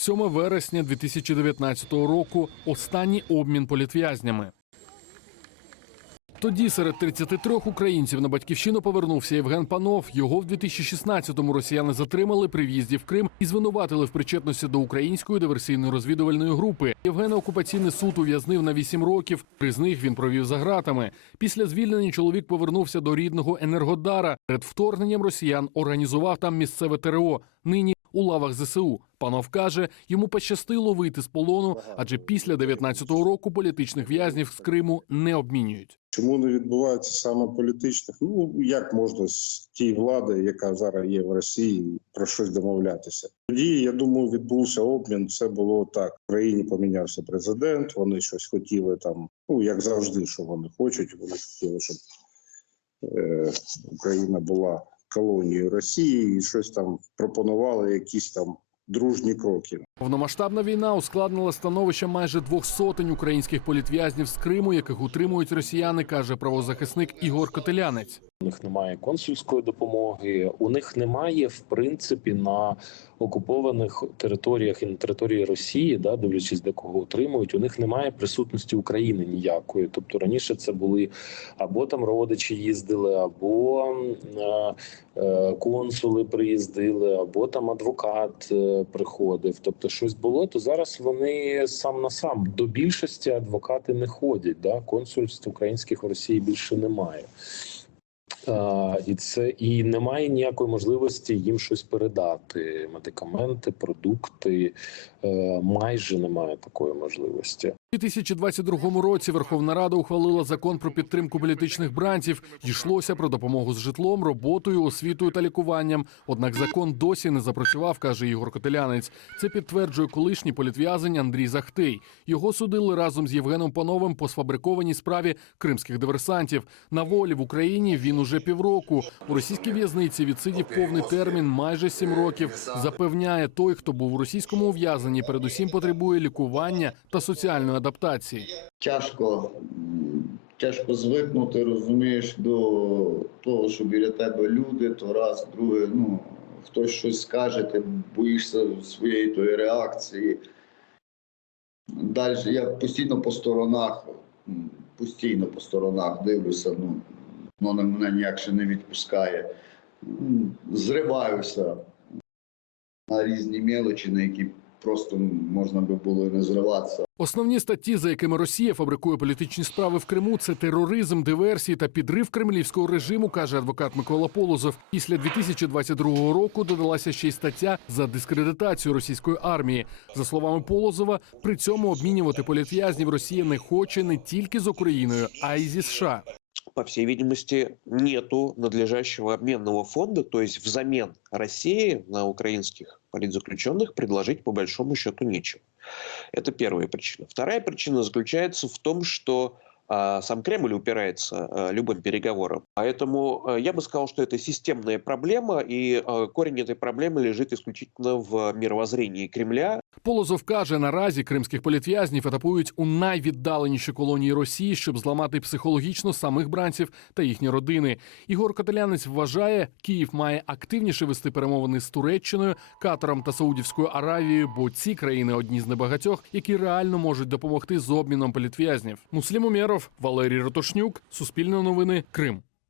7 вересня 2019 року. Останній обмін політв'язнями. Тоді серед 33 українців на батьківщину повернувся Євген Панов. Його в 2016-му росіяни затримали при в'їзді в Крим і звинуватили в причетності до української диверсійної розвідувальної групи. Євгена окупаційний суд ув'язнив на 8 років. Три з них він провів за ґратами. Після звільнення чоловік повернувся до рідного Енергодара. Перед вторгненням росіян організував там місцеве ТРО. Нині у лавах ЗСУ. Панов каже, йому пощастило вийти з полону, адже після 19-го року політичних в'язнів з Криму не обмінюють. Чому не відбувається саме політичних? Ну як можна з тієї влади, яка зараз є в Росії, про щось домовлятися? Тоді я думаю, відбувся обмін. Це було так. В країні помінявся президент. Вони щось хотіли там. Ну як завжди, що вони хочуть. Вони хотіли, щоб е, Україна була колонією Росії, і щось там пропонували, якісь там дружні кроки. Повномасштабна війна ускладнила становище майже двох сотень українських політв'язнів з Криму, яких утримують росіяни, каже правозахисник Ігор Котелянець. У них немає консульської допомоги. У них немає, в принципі, на окупованих територіях і на території Росії, да, дивлячись де кого утримують. У них немає присутності України ніякої. Тобто раніше це були або там родичі їздили, або е, е, консули приїздили, або там адвокат е, приходив. Тобто, щось було. То зараз вони сам на сам до більшості адвокати не ходять. Да? Консульств українських в Росії більше немає. І це і немає ніякої можливості їм щось передати. Медикаменти, продукти е, майже немає такої можливості. У 2022 році Верховна Рада ухвалила закон про підтримку політичних бранців. Йшлося про допомогу з житлом, роботою, освітою та лікуванням. Однак закон досі не запрацював, каже Ігор Котелянець. Це підтверджує колишній політв'язень Андрій Захтей. Його судили разом з Євгеном Пановим по сфабрикованій справі кримських диверсантів. На волі в Україні він уже півроку. У російській в'язниці відсидів повний термін майже сім років. Запевняє той, хто був у російському ув'язненні, передусім потребує лікування та соціальної адаптації. тяжко, тяжко звикнути, розумієш, до того, що біля тебе люди, то раз, друге, ну, хтось щось скаже, ти боїшся своєї тої реакції. Далі я постійно по сторонах, постійно по сторонах дивлюся, ну, воно мене ніяк ще не відпускає. Зриваюся на різні мелочі, на які просто можна би було не зриватися. Основні статті, за якими Росія фабрикує політичні справи в Криму, це тероризм, диверсії та підрив кремлівського режиму, каже адвокат Микола Полозов. Після 2022 року додалася ще й стаття за дискредитацію російської армії. За словами Полозова, при цьому обмінювати політв'язнів Росія не хоче не тільки з Україною, а й зі США. По всей видимости, нету надлежащего обменного фонда, то есть взамен России на украинских политзаключенных предложить по большому счету нечего. Это первая причина. Вторая причина заключается в том, что а, сам Кремль упирается а, любым переговорам. Поэтому а, я бы сказал, что это системная проблема, и корень этой проблемы лежит исключительно в мировоззрении Кремля, Полозов каже, наразі кримських політв'язнів етапують у найвіддаленіші колонії Росії, щоб зламати психологічно самих бранців та їхні родини. Ігор Котелянець вважає, Київ має активніше вести перемовини з Туреччиною, Катаром та Саудівською Аравією, бо ці країни одні з небагатьох, які реально можуть допомогти з обміном політв'язнів. Муслім Умєров, Валерій Ратушнюк, Суспільне новини, Крим.